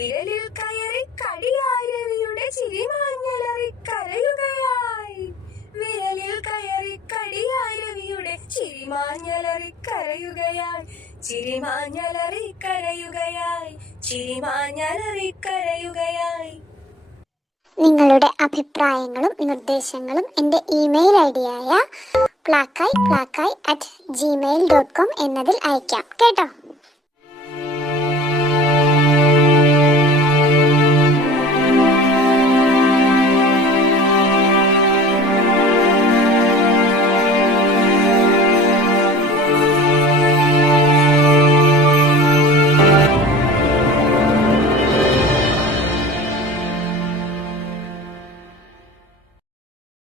വിരലിൽ കയറി കടിയായി രവിയുടെ ചിരിമാഞ്ഞലറി കരയുകയായി. വിരലിൽ കയറി കടിയായി രവിയുടെ ചിരിമാഞ്ഞലറി കരയുകയായി. ചിരിമാഞ്ഞലറി കരയുകയായി. ചിരിമാഞ്ഞലറി കരയുകയായി. നിങ്ങളുടെ അഭിപ്രായങ്ങളും നിർദ്ദേശങ്ങളും എൻ്റെ ഇമെയിൽ ഐഡിയായ plakai@gmail.com എന്നതിൽ അയക്കാം കേട്ടോ.